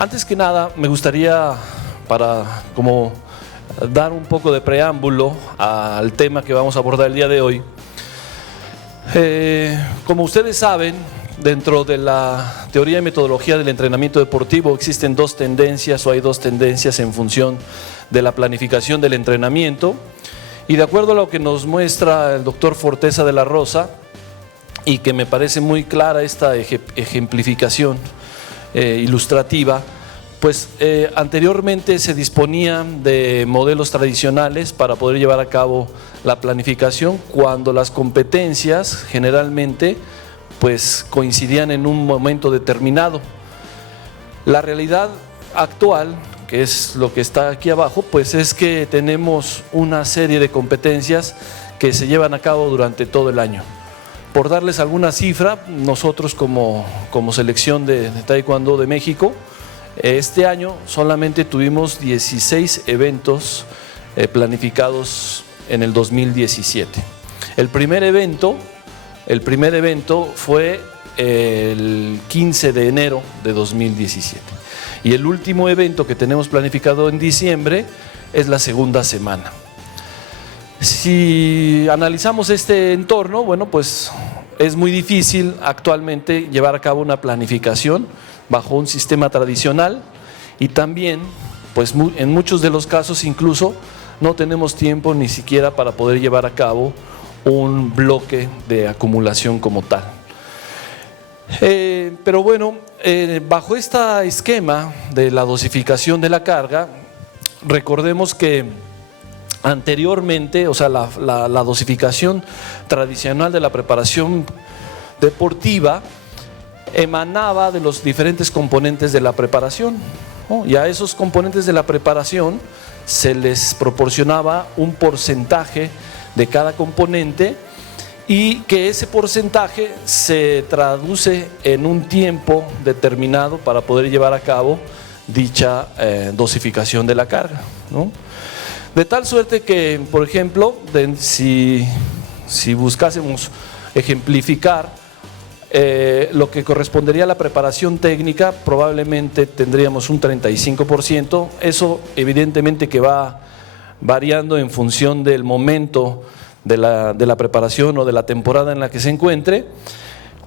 Antes que nada, me gustaría, para como dar un poco de preámbulo al tema que vamos a abordar el día de hoy. Como ustedes saben, dentro de la teoría y metodología del entrenamiento deportivo existen dos tendencias, o hay dos tendencias en función de la planificación del entrenamiento. Y de acuerdo a lo que nos muestra el doctor Forteza de la Rosa, y que me parece muy clara esta ejemplificación ilustrativa, pues anteriormente se disponían de modelos tradicionales para poder llevar a cabo la planificación cuando las competencias generalmente pues coincidían en un momento determinado. La realidad actual, que es lo que está aquí abajo, pues es que tenemos una serie de competencias que se llevan a cabo durante todo el año. Por darles alguna cifra, nosotros como selección de Taekwondo de México, este año solamente tuvimos 16 eventos planificados en el 2017. El primer evento fue el 15 de enero de 2017. Y el último evento que tenemos planificado en diciembre es la segunda semana. Si analizamos este entorno, bueno, pues es muy difícil actualmente llevar a cabo una planificación bajo un sistema tradicional, y también, pues en muchos de los casos incluso no tenemos tiempo ni siquiera para poder llevar a cabo un bloque de acumulación como tal. Pero bueno, bajo este esquema de la dosificación de la carga, recordemos que anteriormente, o sea, la dosificación tradicional de la preparación deportiva emanaba de los diferentes componentes de la preparación, ¿no? Y a esos componentes de la preparación se les proporcionaba un porcentaje de cada componente, y que ese porcentaje se traduce en un tiempo determinado para poder llevar a cabo dicha dosificación de la carga, ¿no? De tal suerte que, por ejemplo, si buscásemos ejemplificar lo que correspondería a la preparación técnica, probablemente tendríamos un 35%. Eso evidentemente que va variando en función del momento de la preparación o de la temporada en la que se encuentre.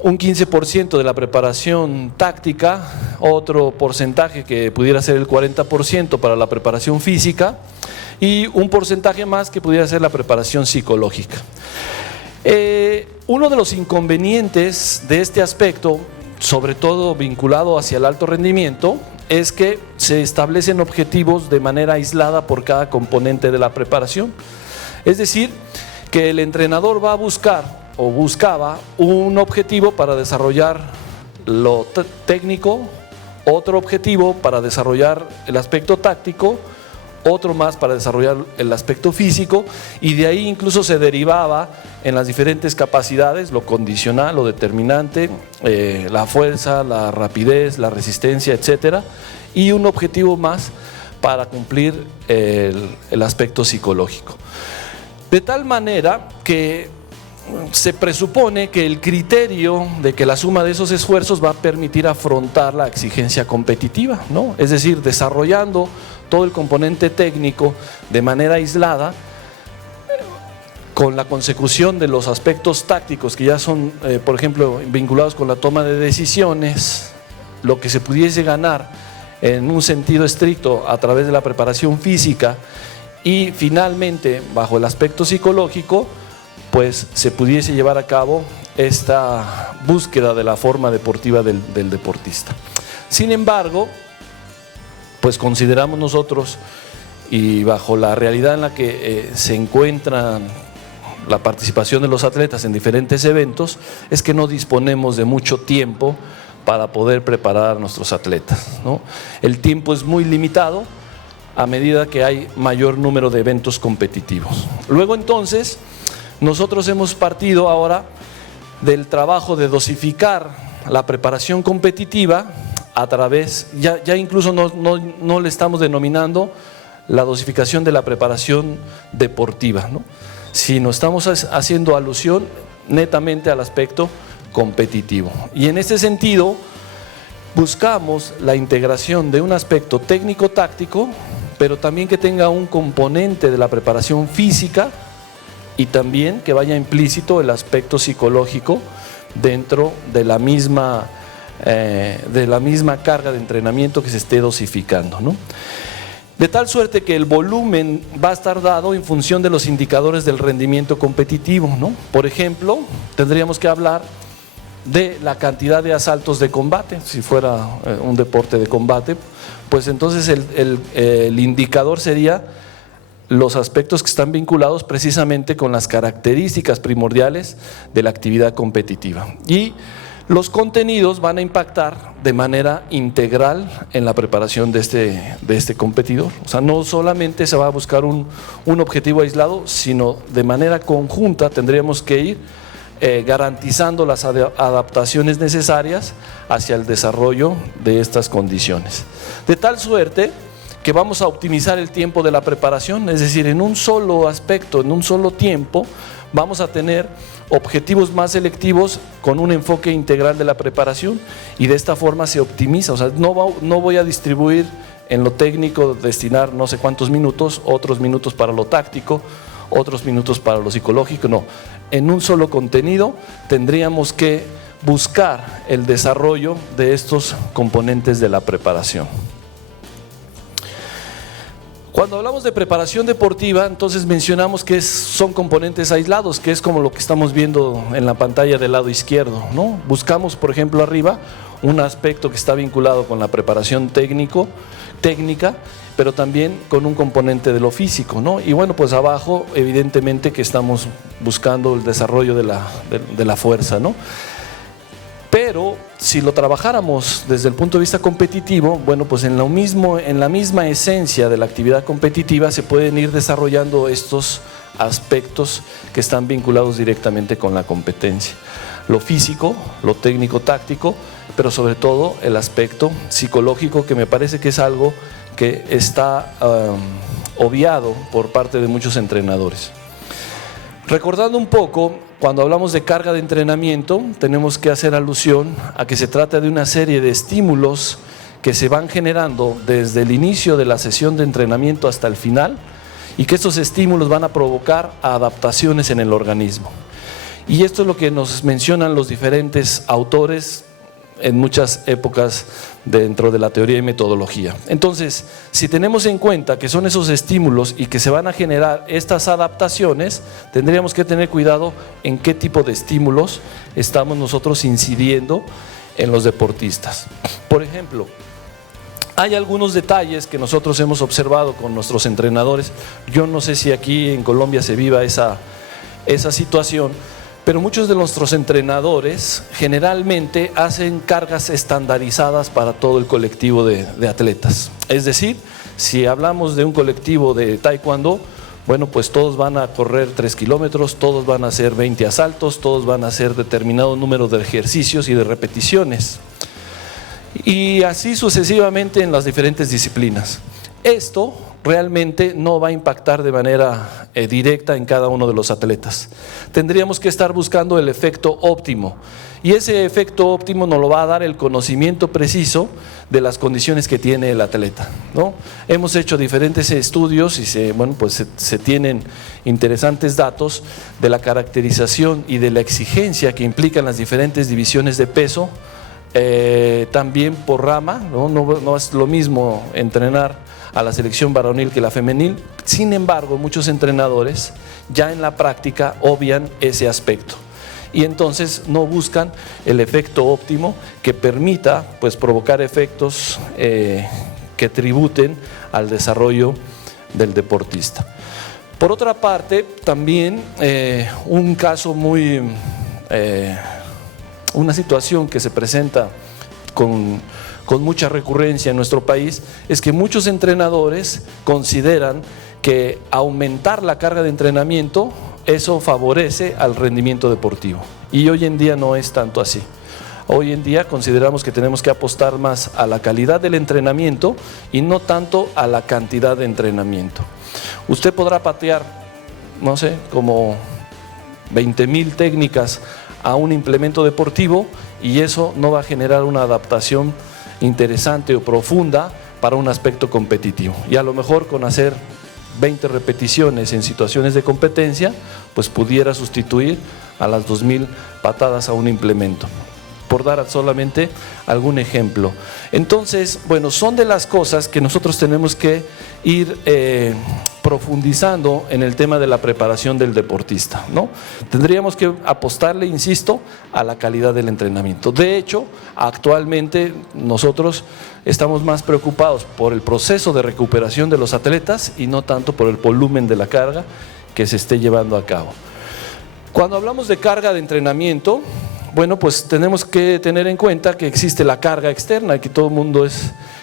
Un 15% de la preparación táctica, otro porcentaje que pudiera ser el 40% para la preparación física, y un porcentaje más que pudiera ser la preparación psicológica. Uno de los inconvenientes de este aspecto, sobre todo vinculado hacia el alto rendimiento, es que se establecen objetivos de manera aislada por cada componente de la preparación. Es decir, que el entrenador va a buscar o buscaba un objetivo para desarrollar lo técnico, otro objetivo para desarrollar el aspecto táctico, otro más para desarrollar el aspecto físico, y de ahí incluso se derivaba en las diferentes capacidades, lo condicional, lo determinante, la fuerza, la rapidez, la resistencia, etcétera, y un objetivo más para cumplir el aspecto psicológico. De tal manera que se presupone que el criterio de que la suma de esos esfuerzos va a permitir afrontar la exigencia competitiva, ¿no? Es decir, desarrollando todo el componente técnico de manera aislada, con la consecución de los aspectos tácticos que ya son, por ejemplo, vinculados con la toma de decisiones, lo que se pudiese ganar en un sentido estricto a través de la preparación física, y finalmente bajo el aspecto psicológico, pues se pudiese llevar a cabo esta búsqueda de la forma deportiva del deportista. Sin embargo, pues consideramos nosotros, y bajo la realidad en la que se encuentra la participación de los atletas en diferentes eventos, es que no disponemos de mucho tiempo para poder preparar a nuestros atletas, ¿no? El tiempo es muy limitado a medida que hay mayor número de eventos competitivos. Luego entonces, nosotros hemos partido ahora del trabajo de dosificar la preparación competitiva a través, ya incluso no le estamos denominando la dosificación de la preparación deportiva, ¿no? Sino estamos haciendo alusión netamente al aspecto competitivo. Y en este sentido, buscamos la integración de un aspecto técnico-táctico, pero también que tenga un componente de la preparación física y también que vaya implícito el aspecto psicológico dentro de la misma carga de entrenamiento que se esté dosificando, ¿no? De tal suerte que el volumen va a estar dado en función de los indicadores del rendimiento competitivo, ¿no? Por ejemplo, tendríamos que hablar de la cantidad de asaltos de combate. Si fuera un deporte de combate, pues entonces el indicador sería los aspectos que están vinculados precisamente con las características primordiales de la actividad competitiva. Y los contenidos van a impactar de manera integral en la preparación de este competidor. O sea, no solamente se va a buscar un objetivo aislado, sino de manera conjunta tendríamos que ir garantizando las adaptaciones necesarias hacia el desarrollo de estas condiciones. De tal suerte que vamos a optimizar el tiempo de la preparación, es decir, en un solo aspecto, en un solo tiempo, vamos a tener objetivos más selectivos con un enfoque integral de la preparación y de esta forma se optimiza. O sea, no voy a distribuir en lo técnico, destinar no sé cuántos minutos, otros minutos para lo táctico, otros minutos para lo psicológico, no. En un solo contenido tendríamos que buscar el desarrollo de estos componentes de la preparación. Cuando hablamos de preparación deportiva, entonces mencionamos que son componentes aislados, que es como lo que estamos viendo en la pantalla del lado izquierdo, ¿no? Buscamos, por ejemplo, arriba un aspecto que está vinculado con la preparación técnica, pero también con un componente de lo físico, ¿no? Y bueno, pues abajo, evidentemente que estamos buscando el desarrollo de la fuerza, ¿no? Pero si lo trabajáramos desde el punto de vista competitivo, bueno, pues en la misma esencia de la actividad competitiva se pueden ir desarrollando estos aspectos que están vinculados directamente con la competencia. Lo físico, lo técnico-táctico, pero sobre todo el aspecto psicológico, que me parece que es algo que está obviado por parte de muchos entrenadores. Recordando un poco, cuando hablamos de carga de entrenamiento, tenemos que hacer alusión a que se trata de una serie de estímulos que se van generando desde el inicio de la sesión de entrenamiento hasta el final y que estos estímulos van a provocar adaptaciones en el organismo. Y esto es lo que nos mencionan los diferentes autores en muchas épocas dentro de la teoría y metodología. Entonces, si tenemos en cuenta que son esos estímulos y que se van a generar estas adaptaciones, tendríamos que tener cuidado en qué tipo de estímulos estamos nosotros incidiendo en los deportistas. Por ejemplo, hay algunos detalles que nosotros hemos observado con nuestros entrenadores. Yo no sé si aquí en Colombia se viva esa situación, pero muchos de nuestros entrenadores generalmente hacen cargas estandarizadas para todo el colectivo de atletas. Es decir, si hablamos de un colectivo de taekwondo, bueno, pues todos van a correr 3 kilómetros, todos van a hacer 20 asaltos, todos van a hacer determinado número de ejercicios y de repeticiones. Y así sucesivamente en las diferentes disciplinas. Esto realmente no va a impactar de manera directa en cada uno de los atletas. Tendríamos que estar buscando el efecto óptimo y ese efecto óptimo nos lo va a dar el conocimiento preciso de las condiciones que tiene el atleta, ¿no? Hemos hecho diferentes estudios y se tienen interesantes datos de la caracterización y de la exigencia que implican las diferentes divisiones de peso, también por rama, ¿no? No es lo mismo entrenar a la selección varonil que la femenil. Sin embargo, muchos entrenadores ya en la práctica obvian ese aspecto y entonces no buscan el efecto óptimo que permita pues provocar efectos que tributen al desarrollo del deportista. Por otra parte, también un caso una situación que se presenta con mucha recurrencia en nuestro país es que muchos entrenadores consideran que aumentar la carga de entrenamiento, eso favorece al rendimiento deportivo. Y hoy en día no es tanto así. Hoy en día consideramos que tenemos que apostar más a la calidad del entrenamiento y no tanto a la cantidad de entrenamiento. Usted podrá patear, no sé, como 20,000 técnicas a un implemento deportivo y eso no va a generar una adaptación interesante o profunda para un aspecto competitivo. Y a lo mejor con hacer 20 repeticiones en situaciones de competencia, pues pudiera sustituir a las 2000 patadas a un implemento, por dar solamente algún ejemplo. Entonces, bueno, son de las cosas que nosotros tenemos que ir profundizando en el tema de la preparación del deportista, ¿no? Tendríamos que apostarle, insisto, a la calidad del entrenamiento. De hecho, actualmente nosotros estamos más preocupados por el proceso de recuperación de los atletas y no tanto por el volumen de la carga que se esté llevando a cabo. Cuando hablamos de carga de entrenamiento, bueno, pues tenemos que tener en cuenta que existe la carga externa, que todo el mundo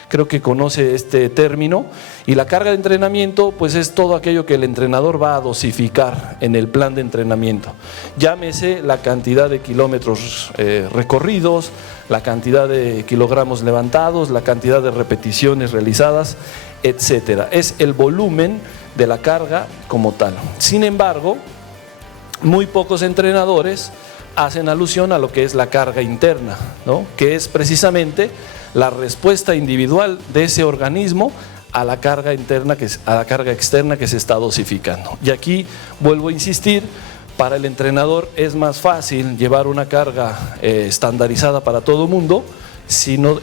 creo que conoce este término, y la carga de entrenamiento pues es todo aquello que el entrenador va a dosificar en el plan de entrenamiento. Llámese la cantidad de kilómetros recorridos, la cantidad de kilogramos levantados, la cantidad de repeticiones realizadas, etcétera. Es el volumen de la carga como tal. Sin embargo, muy pocos entrenadores hacen alusión a lo que es la carga interna, ¿no? Que es precisamente la respuesta individual de ese organismo a la carga interna, a la carga externa que se está dosificando. Y aquí vuelvo a insistir, para el entrenador es más fácil llevar una carga estandarizada para todo el mundo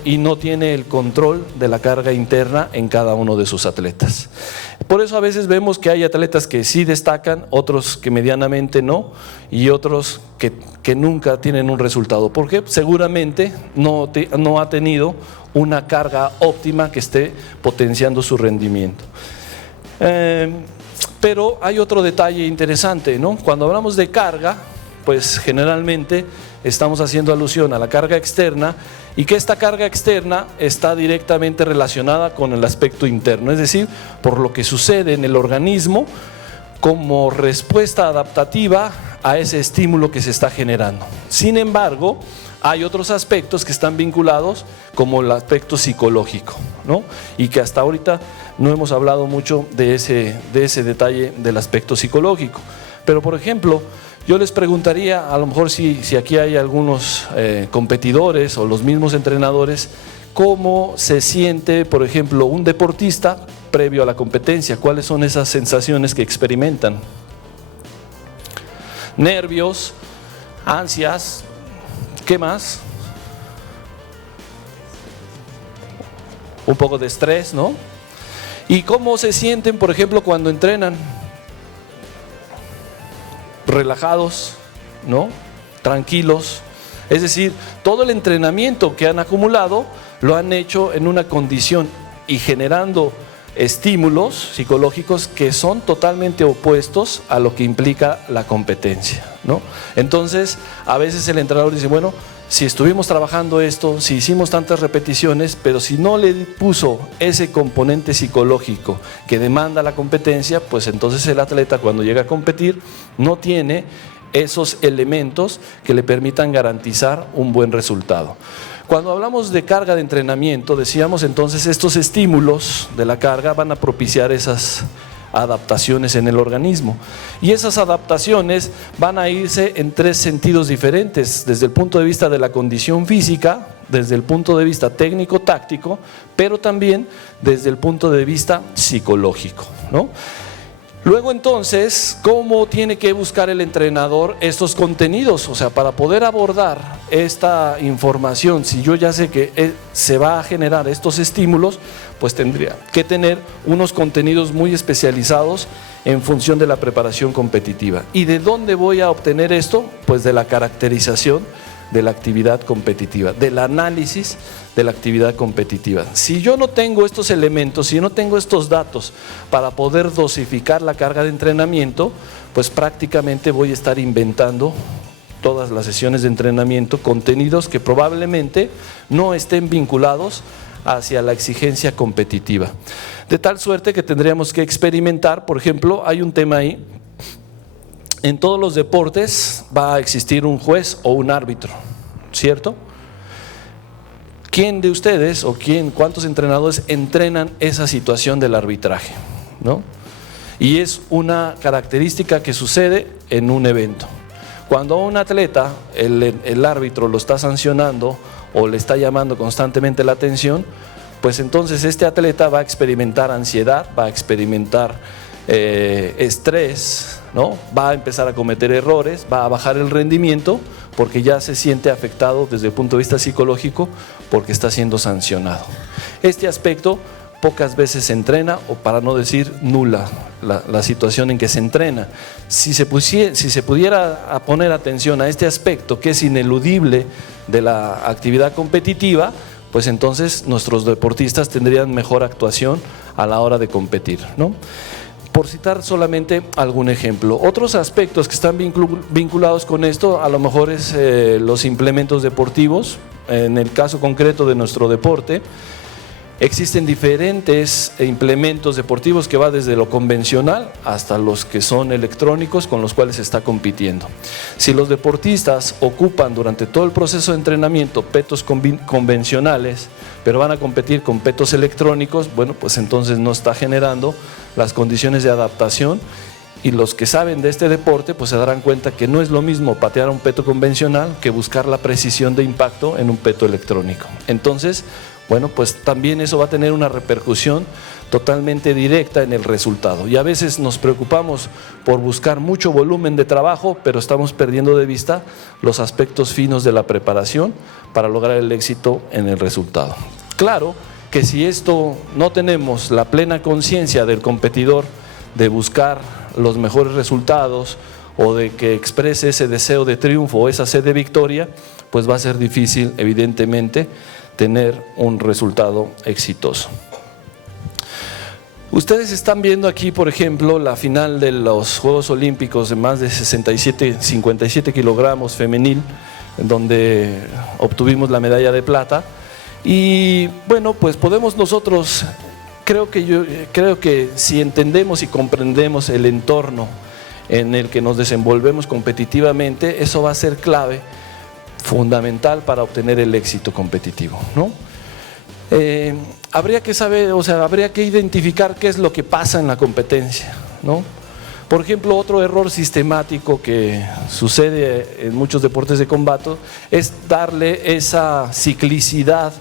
y no tiene el control de la carga interna en cada uno de sus atletas. Por eso a veces vemos que hay atletas que sí destacan, otros que medianamente no, y otros que nunca tienen un resultado, porque seguramente no ha tenido una carga óptima que esté potenciando su rendimiento. Pero hay otro detalle interesante, ¿no? Cuando hablamos de carga, pues generalmente estamos haciendo alusión a la carga externa, y que esta carga externa está directamente relacionada con el aspecto interno, es decir, por lo que sucede en el organismo como respuesta adaptativa a ese estímulo que se está generando. Sin embargo, hay otros aspectos que están vinculados, como el aspecto psicológico, ¿no? Y que hasta ahorita no hemos hablado mucho de ese detalle del aspecto psicológico. Pero, por ejemplo, yo les preguntaría, a lo mejor si aquí hay algunos competidores o los mismos entrenadores, ¿cómo se siente, por ejemplo, un deportista previo a la competencia? ¿Cuáles son esas sensaciones que experimentan? Nervios, ansias, ¿qué más? Un poco de estrés, ¿no? ¿Y cómo se sienten, por ejemplo, cuando entrenan? Relajados, ¿no? Tranquilos. Es decir, todo el entrenamiento que han acumulado lo han hecho en una condición y generando estímulos psicológicos que son totalmente opuestos a lo que implica la competencia, ¿no? Entonces, a veces el entrenador dice, bueno, si estuvimos trabajando esto, si hicimos tantas repeticiones, pero si no le puso ese componente psicológico que demanda la competencia, pues entonces el atleta cuando llega a competir no tiene esos elementos que le permitan garantizar un buen resultado. Cuando hablamos de carga de entrenamiento, decíamos entonces estos estímulos de la carga van a propiciar esas adaptaciones en el organismo, y esas adaptaciones van a irse en tres sentidos diferentes: desde el punto de vista de la condición física, desde el punto de vista técnico-táctico, pero también desde el punto de vista psicológico, ¿no? Luego entonces, ¿cómo tiene que buscar el entrenador estos contenidos? O sea, para poder abordar esta información, si yo ya sé que se va a generar estos estímulos, pues tendría que tener unos contenidos muy especializados en función de la preparación competitiva. ¿Y de dónde voy a obtener esto? Pues de la caracterización de la actividad competitiva, del análisis de la actividad competitiva. Si yo no tengo estos elementos, si no tengo estos datos para poder dosificar la carga de entrenamiento, pues prácticamente voy a estar inventando todas las sesiones de entrenamiento, contenidos que probablemente no estén vinculados hacia la exigencia competitiva. De tal suerte que tendríamos que experimentar, por ejemplo, hay un tema ahí, en todos los deportes va a existir un juez o un árbitro, ¿cierto? ¿Quién de ustedes o cuántos entrenadores entrenan esa situación del arbitraje, ¿no? Y es una característica que sucede en un evento. Cuando a un atleta el árbitro lo está sancionando o le está llamando constantemente la atención, pues entonces este atleta va a experimentar ansiedad, va a experimentar estrés, ¿no? Va a empezar a cometer errores, va a bajar el rendimiento porque ya se siente afectado desde el punto de vista psicológico porque está siendo sancionado. Este aspecto pocas veces se entrena, o para no decir nula la situación en que se entrena. Si se pudiera poner atención a este aspecto que es ineludible de la actividad competitiva, pues entonces nuestros deportistas tendrían mejor actuación a la hora de competir, ¿no? Por citar solamente algún ejemplo. Otros aspectos que están vinculados con esto, a lo mejor es los implementos deportivos. En el caso concreto de nuestro deporte, existen diferentes implementos deportivos que va desde lo convencional hasta los que son electrónicos con los cuales se está compitiendo. Si los deportistas ocupan durante todo el proceso de entrenamiento petos convencionales, pero van a competir con petos electrónicos, bueno, pues entonces no está generando las condiciones de adaptación, y los que saben de este deporte pues se darán cuenta que no es lo mismo patear un peto convencional que buscar la precisión de impacto en un peto electrónico. Entonces, bueno, pues también eso va a tener una repercusión totalmente directa en el resultado. Y a veces nos preocupamos por buscar mucho volumen de trabajo, pero estamos perdiendo de vista los aspectos finos de la preparación para lograr el éxito en el resultado. Claro que si esto no tenemos la plena conciencia del competidor de buscar los mejores resultados o de que exprese ese deseo de triunfo o esa sed de victoria, pues va a ser difícil, evidentemente, tener un resultado exitoso. Ustedes están viendo aquí, por ejemplo, la final de los Juegos Olímpicos de más de 57 kilogramos femenil, en donde obtuvimos la medalla de plata. Y bueno, pues podemos nosotros, creo que si entendemos y comprendemos el entorno en el que nos desenvolvemos competitivamente, eso va a ser clave, fundamental para obtener el éxito competitivo, ¿no? Habría que saber, habría que identificar qué es lo que pasa en la competencia, ¿no? Por ejemplo, otro error sistemático que sucede en muchos deportes de combate es darle esa ciclicidad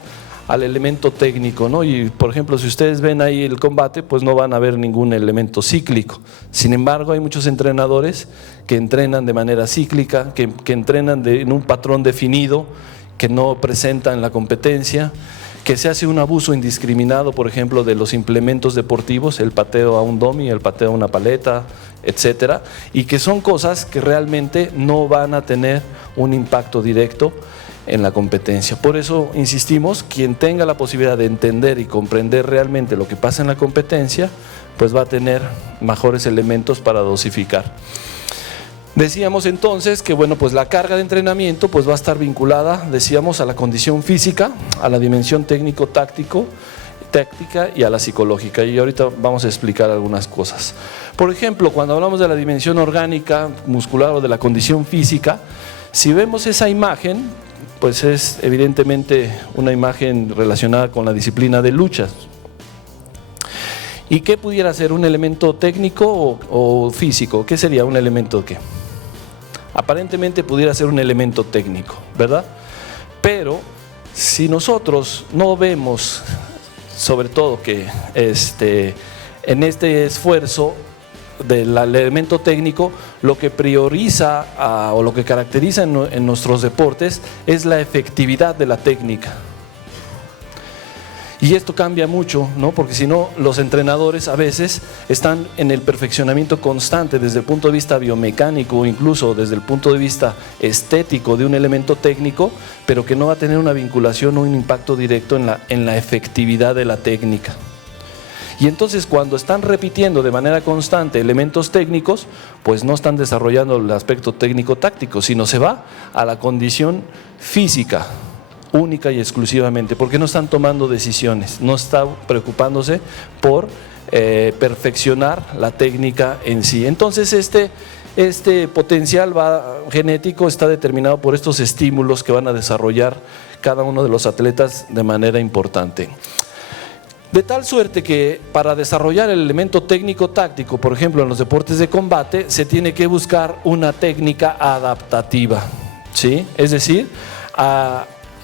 al elemento técnico, ¿no? Y por ejemplo, si ustedes ven ahí el combate, pues no van a ver ningún elemento cíclico. Sin embargo, hay muchos entrenadores que entrenan de manera cíclica, que entrenan en un patrón definido, que no presentan la competencia, que se hace un abuso indiscriminado, por ejemplo, de los implementos deportivos, el pateo a un dummy, el pateo a una paleta, etcétera, y que son cosas que realmente no van a tener un impacto directo en la competencia. Por eso insistimos, quien tenga la posibilidad de entender y comprender realmente lo que pasa en la competencia, pues va a tener mejores elementos para dosificar. Decíamos entonces que bueno, pues la carga de entrenamiento pues va a estar vinculada, decíamos, a la condición física, a la dimensión técnica y a la psicológica, y ahorita vamos a explicar algunas cosas. Por ejemplo, cuando hablamos de la dimensión orgánica, muscular o de la condición física, si vemos esa imagen, pues es evidentemente una imagen relacionada con la disciplina de luchas. ¿Y qué pudiera ser? ¿Un elemento técnico o físico? ¿Qué sería un elemento qué? Aparentemente pudiera ser un elemento técnico, ¿verdad? Pero si nosotros no vemos, sobre todo que en este esfuerzo del elemento técnico, lo que prioriza o lo que caracteriza en nuestros deportes es la efectividad de la técnica. Y esto cambia mucho, ¿no? Porque si no, los entrenadores a veces están en el perfeccionamiento constante desde el punto de vista biomecánico o incluso desde el punto de vista estético de un elemento técnico, pero que no va a tener una vinculación o un impacto directo en la efectividad de la técnica. Y entonces cuando están repitiendo de manera constante elementos técnicos, pues no están desarrollando el aspecto técnico-táctico, sino se va a la condición física, única y exclusivamente, porque no están tomando decisiones, no están preocupándose por perfeccionar la técnica en sí. Entonces este potencial genético está determinado por estos estímulos que van a desarrollar cada uno de los atletas de manera importante. De tal suerte que para desarrollar el elemento técnico-táctico, por ejemplo en los deportes de combate, se tiene que buscar una técnica adaptativa, ¿sí? Es decir,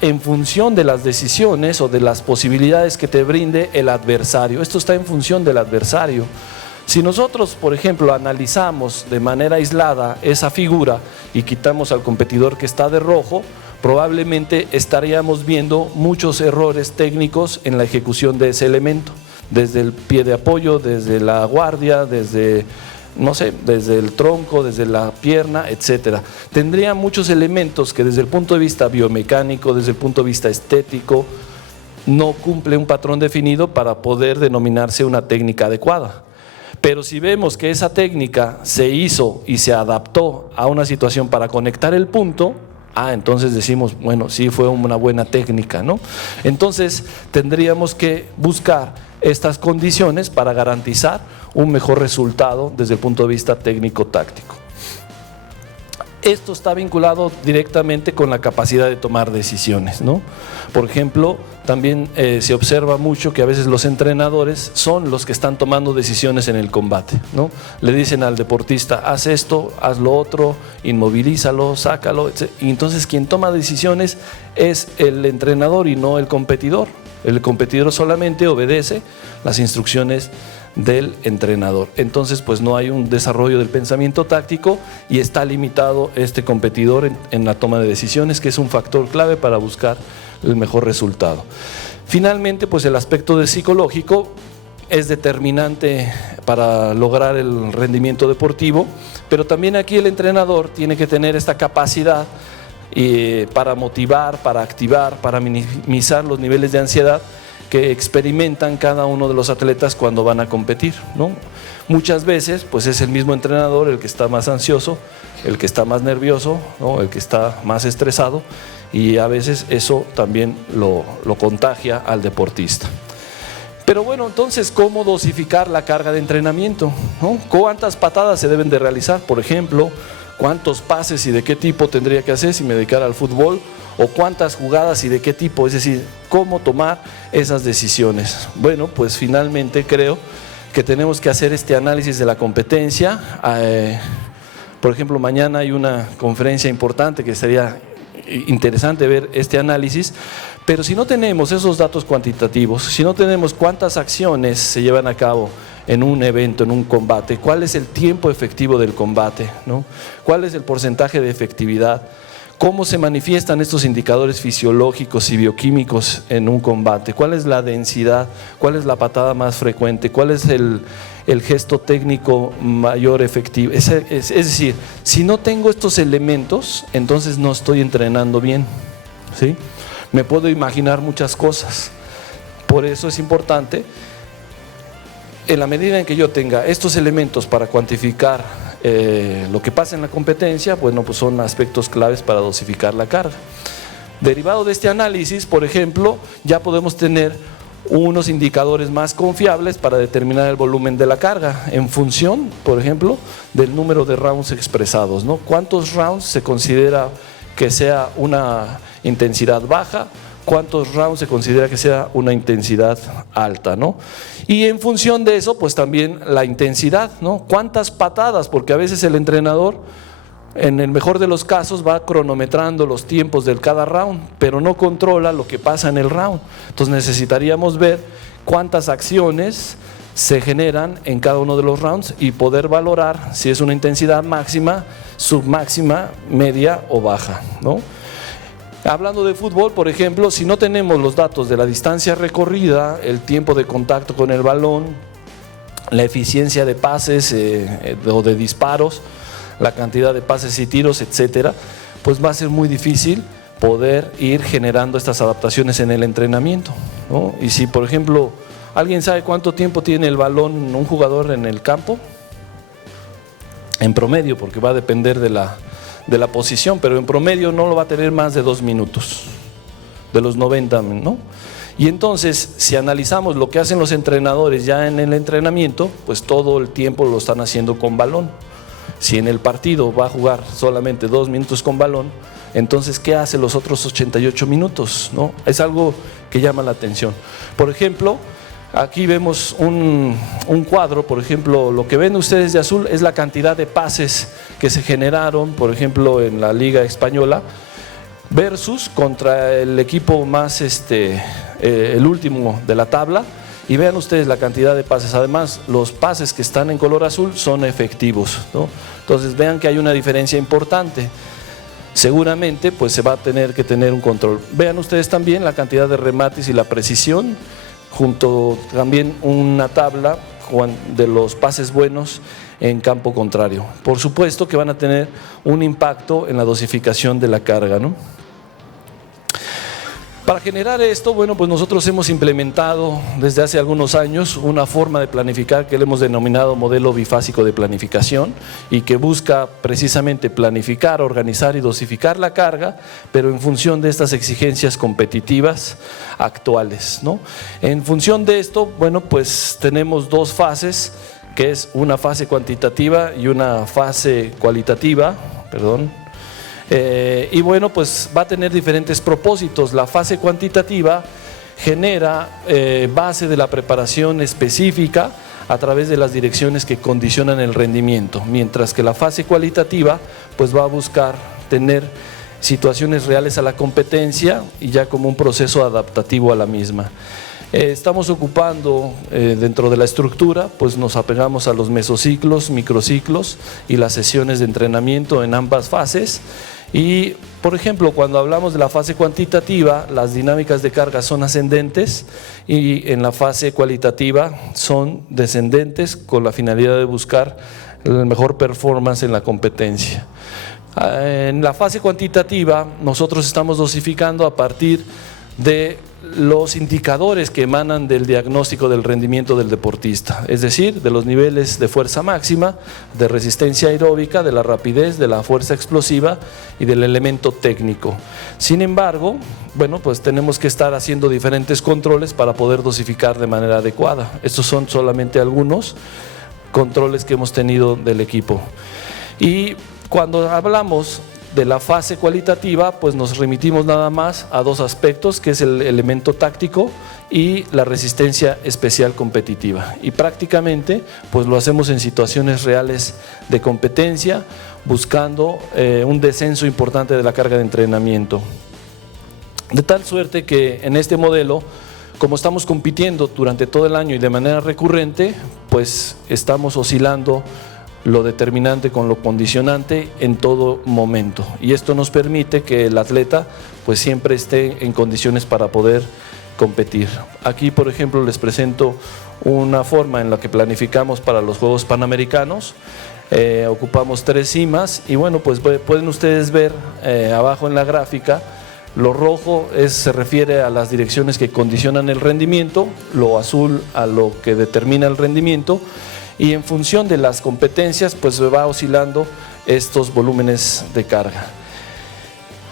en función de las decisiones o de las posibilidades que te brinde el adversario. Esto está en función del adversario. Si nosotros, por ejemplo, analizamos de manera aislada esa figura y quitamos al competidor que está de rojo, probablemente estaríamos viendo muchos errores técnicos en la ejecución de ese elemento, desde el pie de apoyo, desde la guardia, desde, no sé, desde el tronco, desde la pierna, etcétera. Tendría muchos elementos que desde el punto de vista biomecánico, desde el punto de vista estético, no cumple un patrón definido para poder denominarse una técnica adecuada. Pero si vemos que esa técnica se hizo y se adaptó a una situación para conectar el punto, entonces decimos, bueno, sí fue una buena técnica, ¿no? Entonces tendríamos que buscar estas condiciones para garantizar un mejor resultado desde el punto de vista técnico-táctico. Esto está vinculado directamente con la capacidad de tomar decisiones, ¿no? Por ejemplo, también se observa mucho que a veces los entrenadores son los que están tomando decisiones en el combate, ¿no? Le dicen al deportista, haz esto, haz lo otro, inmovilízalo, sácalo, etc. Y entonces quien toma decisiones es el entrenador y no el competidor. El competidor solamente obedece las instrucciones del entrenador. Entonces pues no hay un desarrollo del pensamiento táctico y está limitado este competidor en la toma de decisiones, que es un factor clave para buscar el mejor resultado. Finalmente pues el aspecto psicológico es determinante para lograr el rendimiento deportivo, pero también aquí el entrenador tiene que tener esta capacidad para motivar, para activar, para minimizar los niveles de ansiedad que experimentan cada uno de los atletas cuando van a competir, ¿no? Muchas veces pues es el mismo entrenador el que está más ansioso, el que está más nervioso, ¿no? El que está más estresado, y a veces eso también lo contagia al deportista. Pero bueno, entonces, ¿cómo dosificar la carga de entrenamiento, ¿no? ¿Cuántas patadas se deben de realizar, por ejemplo? ¿Cuántos pases y de qué tipo tendría que hacer si me dedicara al fútbol? ¿O cuántas jugadas y de qué tipo? Es decir, ¿cómo tomar esas decisiones? Bueno, pues finalmente creo que tenemos que hacer este análisis de la competencia. Por ejemplo, mañana hay una conferencia importante que sería interesante ver este análisis, pero si no tenemos esos datos cuantitativos, si no tenemos cuántas acciones se llevan a cabo en un evento, en un combate, cuál es el tiempo efectivo del combate, ¿no? ¿Cuál es el porcentaje de efectividad? ¿Cómo se manifiestan estos indicadores fisiológicos y bioquímicos en un combate? ¿Cuál es la densidad? ¿Cuál es la patada más frecuente? ¿Cuál es el gesto técnico mayor efectivo? Es decir, si no tengo estos elementos, entonces no estoy entrenando bien, ¿sí? Me puedo imaginar muchas cosas. Por eso es importante, en la medida en que yo tenga estos elementos para cuantificar lo que pasa en la competencia, bueno, pues son aspectos claves para dosificar la carga. Derivado de este análisis, por ejemplo, ya podemos tener unos indicadores más confiables para determinar el volumen de la carga en función, por ejemplo, del número de rounds expresados, ¿no? ¿Cuántos rounds se considera que sea una intensidad baja? ¿Cuántos rounds se considera que sea una intensidad alta, ¿no? Y en función de eso, pues también la intensidad, ¿no? ¿Cuántas patadas? Porque a veces el entrenador, en el mejor de los casos, va cronometrando los tiempos de cada round, pero no controla lo que pasa en el round. Entonces necesitaríamos ver cuántas acciones se generan en cada uno de los rounds y poder valorar si es una intensidad máxima, submáxima, media o baja, ¿no? Hablando de fútbol, por ejemplo, si no tenemos los datos de la distancia recorrida, el tiempo de contacto con el balón, la eficiencia de pases o de disparos, la cantidad de pases y tiros, etcétera, pues va a ser muy difícil poder ir generando estas adaptaciones en el entrenamiento, ¿no? Y si, por ejemplo, ¿alguien sabe cuánto tiempo tiene el balón un jugador en el campo? En promedio, porque va a depender de la posición, pero en promedio no lo va a tener más de 2 minutos, de los 90, ¿no? Y entonces, si analizamos lo que hacen los entrenadores ya en el entrenamiento, pues todo el tiempo lo están haciendo con balón. Si en el partido va a jugar solamente 2 minutos con balón, entonces ¿qué hace los otros 88 minutos? ¿No? Es algo que llama la atención. Por ejemplo, aquí vemos un cuadro, por ejemplo, lo que ven ustedes de azul es la cantidad de pases que se generaron, por ejemplo, en la Liga Española, versus contra el equipo más, el último de la tabla, y vean ustedes la cantidad de pases. Además, los pases que están en color azul son efectivos, ¿no? Entonces vean que hay una diferencia importante. Seguramente pues se va a tener que tener un control. Vean ustedes también la cantidad de remates y la precisión, junto también una tabla de los pases buenos en campo contrario. Por supuesto que van a tener un impacto en la dosificación de la carga, ¿no? Para generar esto, bueno, pues nosotros hemos implementado desde hace algunos años una forma de planificar que le hemos denominado modelo bifásico de planificación, y que busca precisamente planificar, organizar y dosificar la carga, pero en función de estas exigencias competitivas actuales, ¿no? En función de esto, bueno, pues tenemos dos fases, que es una fase cuantitativa y una fase cualitativa, y bueno, pues va a tener diferentes propósitos. La fase cuantitativa genera base de la preparación específica a través de las direcciones que condicionan el rendimiento, mientras que la fase cualitativa pues va a buscar tener situaciones reales a la competencia y ya como un proceso adaptativo a la misma. Estamos ocupando dentro de la estructura, pues nos apegamos a los mesociclos, microciclos y las sesiones de entrenamiento en ambas fases. Y por ejemplo, cuando hablamos de la fase cuantitativa, las dinámicas de carga son ascendentes, y en la fase cualitativa son descendentes, con la finalidad de buscar el mejor performance en la competencia. En la fase cuantitativa nosotros estamos dosificando a partir de los indicadores que emanan del diagnóstico del rendimiento del deportista, es decir, de los niveles de fuerza máxima, de resistencia aeróbica, de la rapidez, de la fuerza explosiva y del elemento técnico. Sin embargo, bueno, pues tenemos que estar haciendo diferentes controles para poder dosificar de manera adecuada. Estos son solamente algunos controles que hemos tenido del equipo. Y cuando hablamos de la fase cualitativa, pues nos remitimos nada más a dos aspectos, que es el elemento táctico y la resistencia especial competitiva, y prácticamente pues lo hacemos en situaciones reales de competencia, buscando un descenso importante de la carga de entrenamiento, de tal suerte que en este modelo, como estamos compitiendo durante todo el año y de manera recurrente, pues estamos oscilando lo determinante con lo condicionante en todo momento, y esto nos permite que el atleta pues siempre esté en condiciones para poder competir. Aquí, por ejemplo, les presento una forma en la que planificamos para los Juegos Panamericanos. Ocupamos 3 cimas, y bueno, pues pueden ustedes ver abajo en la gráfica, lo rojo se refiere a las direcciones que condicionan el rendimiento, lo azul a lo que determina el rendimiento, y en función de las competencias pues se va oscilando estos volúmenes de carga.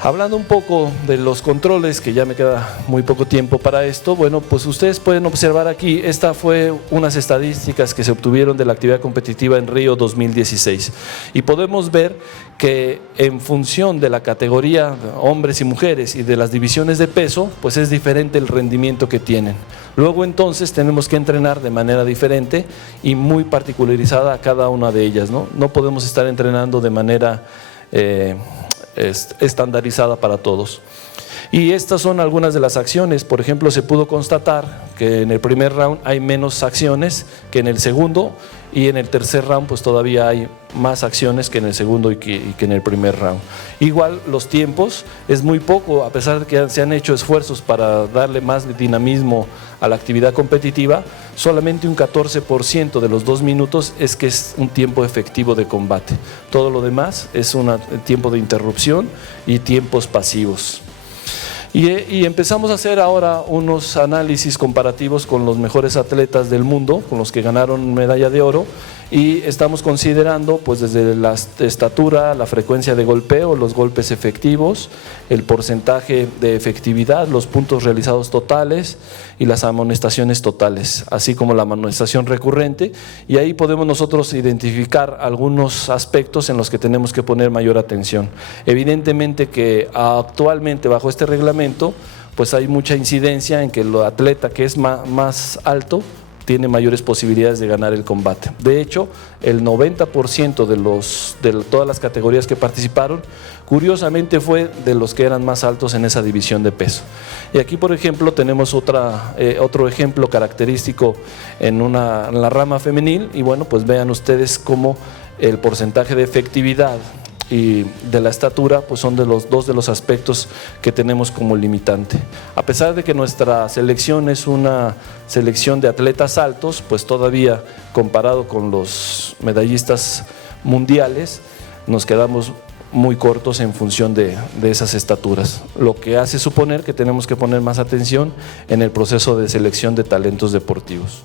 Hablando un poco de los controles, que ya me queda muy poco tiempo para esto, bueno, pues ustedes pueden observar aquí, esta fue unas estadísticas que se obtuvieron de la actividad competitiva en Río 2016, y podemos ver que en función de la categoría hombres y mujeres y de las divisiones de peso, pues es diferente el rendimiento que tienen. Luego entonces tenemos que entrenar de manera diferente y muy particularizada a cada una de ellas, ¿no? No podemos estar entrenando de manera estandarizada para todos. Y estas son algunas de las acciones. Por ejemplo, se pudo constatar que en el primer round hay menos acciones que en el segundo, y en el tercer round pues todavía hay más acciones que en el segundo y que en el primer round. Igual los tiempos es muy poco, a pesar de que se han hecho esfuerzos para darle más dinamismo a la actividad competitiva, solamente un 14% de los 2 minutos es que es un tiempo efectivo de combate. Todo lo demás es un tiempo de interrupción y tiempos pasivos. Y empezamos a hacer ahora unos análisis comparativos con los mejores atletas del mundo, con los que ganaron medalla de oro, y estamos considerando pues desde la estatura, la frecuencia de golpeo, los golpes efectivos, el porcentaje de efectividad, los puntos realizados totales y las amonestaciones totales, así como la amonestación recurrente, y ahí podemos nosotros identificar algunos aspectos en los que tenemos que poner mayor atención. Evidentemente que actualmente bajo este reglamento pues hay mucha incidencia en que el atleta que es más alto tiene mayores posibilidades de ganar el combate. De hecho, el 90% de todas las categorías que participaron, curiosamente fue de los que eran más altos en esa división de peso. Y aquí, por ejemplo, tenemos otro ejemplo característico en la rama femenil, y bueno, pues vean ustedes cómo el porcentaje de efectividad y de la estatura pues son dos de los aspectos que tenemos como limitante. A pesar de que nuestra selección es una selección de atletas altos, pues todavía comparado con los medallistas mundiales nos quedamos muy cortos en función de esas estaturas, lo que hace suponer que tenemos que poner más atención en el proceso de selección de talentos deportivos.